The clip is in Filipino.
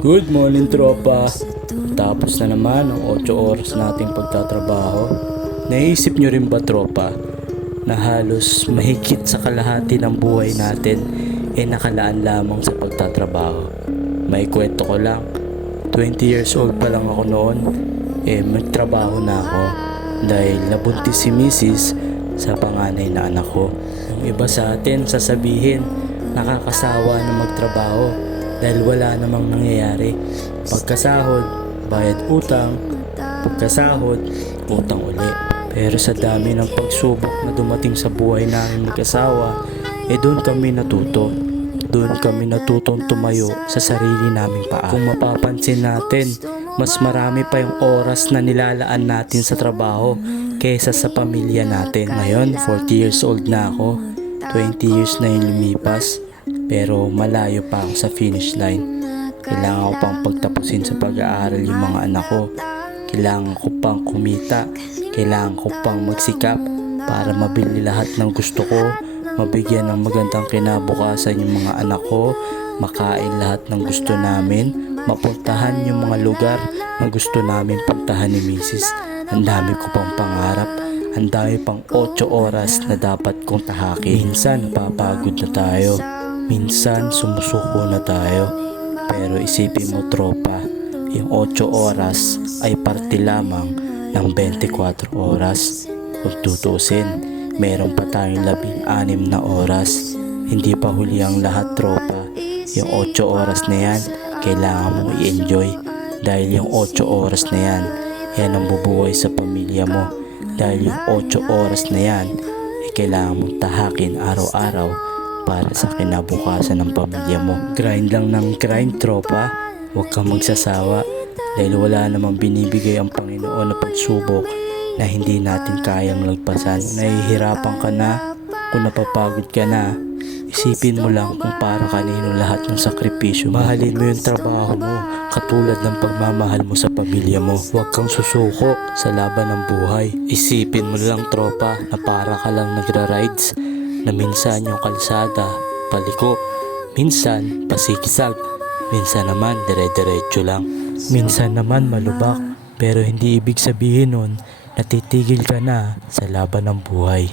Good morning tropa. Tapos na naman ang 8 oras nating pagtatrabaho. Naisip nyo rin ba tropa na halos mahigit sa kalahati ng buhay natin ay nakalaan lamang sa pagtatrabaho? May kwento ko lang, 20 years old pa lang ako noon, magtrabaho na ako dahil nabuntis si Mrs. sa panganay na anak ko. Yung iba sa atin sasabihin nakakasawa na magtrabaho dahil wala namang nangyayari. Pagkasahod, bayad utang, pagkasahod, utang uli. Pero sa dami ng pagsubok na dumating sa buhay namin mag-asawa, doon kami natuto. Doon kami natutong tumayo sa sarili naming paa. Kung mapapansin natin, mas marami pa yung oras na nilalaan natin sa trabaho kaysa sa pamilya natin. Ngayon, 40 years old na ako. 20 years na yung lumipas. Pero malayo pa ako sa finish line. Kailangan ko pang pagtapusin sa pag-aaral yung mga anak ko. Kailangan ko pang kumita. Kailangan ko pang magsikap para mabili lahat ng gusto ko. Mabigyan ng magandang kinabukasan yung mga anak ko. Makain lahat ng gusto namin. Mapuntahan yung mga lugar na gusto namin puntahan ni Mrs. Ang dami ko pang pangarap. Ang dami pang 8 oras na dapat kong tahakin. Minsan napapagod na tayo. Minsan sumusuko na tayo. Pero isipin mo tropa, yung 8 oras ay parte lamang ng 24 oras. Kung tutusin, meron pa tayong 16 na oras. Hindi pa huli ang lahat tropa. Yung 8 oras na yan, kailangan mong i-enjoy. Dahil yung 8 oras na yan, yan ang bubuhay sa pamilya mo. Dahil yung 8 oras na yan, kailangan mong tahakin araw-araw para sa kinabukasan ng pamilya mo. Grind lang ng grind tropa. Huwag kang magsasawa dahil wala namang binibigay ang Panginoon na pagsubok na hindi natin kayang lagpasan. Nahihirapan ka na, kung napapagod ka na, isipin mo lang kung para kanino lahat ng sakripisyo. Mahalin mo yung trabaho mo katulad ng pagmamahal mo sa pamilya mo. Huwag kang susuko sa laban ng buhay. Isipin mo lang tropa na para ka lang nagra-rides na minsan yung kalsada paliko, minsan pasiksag, minsan naman dire-diretso lang, minsan naman malubak. Pero hindi ibig sabihin nun na titigil ka na sa laban ng buhay.